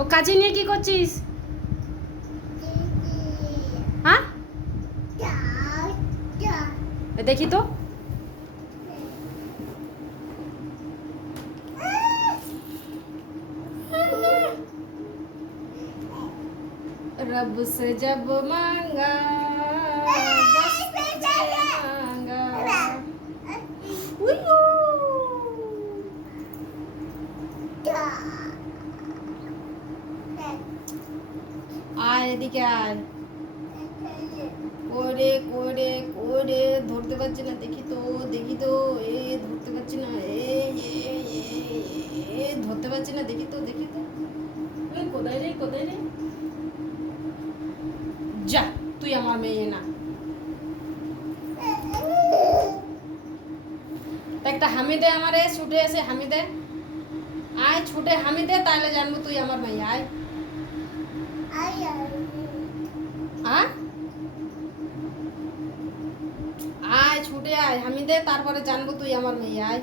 ও কাছে নিয়ে কি করছিস? হ্যাঁ, দেখি তো। रब से जब मांगा बस तुझसे मांगा। उयू। আয় এদিকে আয়। কোরে কোরে কোরে ধরতে পারছি না, দেখি তো দেখি তো। এ ধরতে পারছি না, ধরতে পারছি না, দেখি তো দেখি তো। কোথায় রে কোথায় রে? যা, তুই আমার মেয়ে না। একটা হামি দে আমারে, ছুটে এসে হামি দে। আয় ছুটে হামি দে, তাহলে জানবো তুই আমার মেয়ে। আয় আয় আয়, ছুটে আয়, হামি দে, তারপরে জানবো তুই আমার মেয়ে। আয়।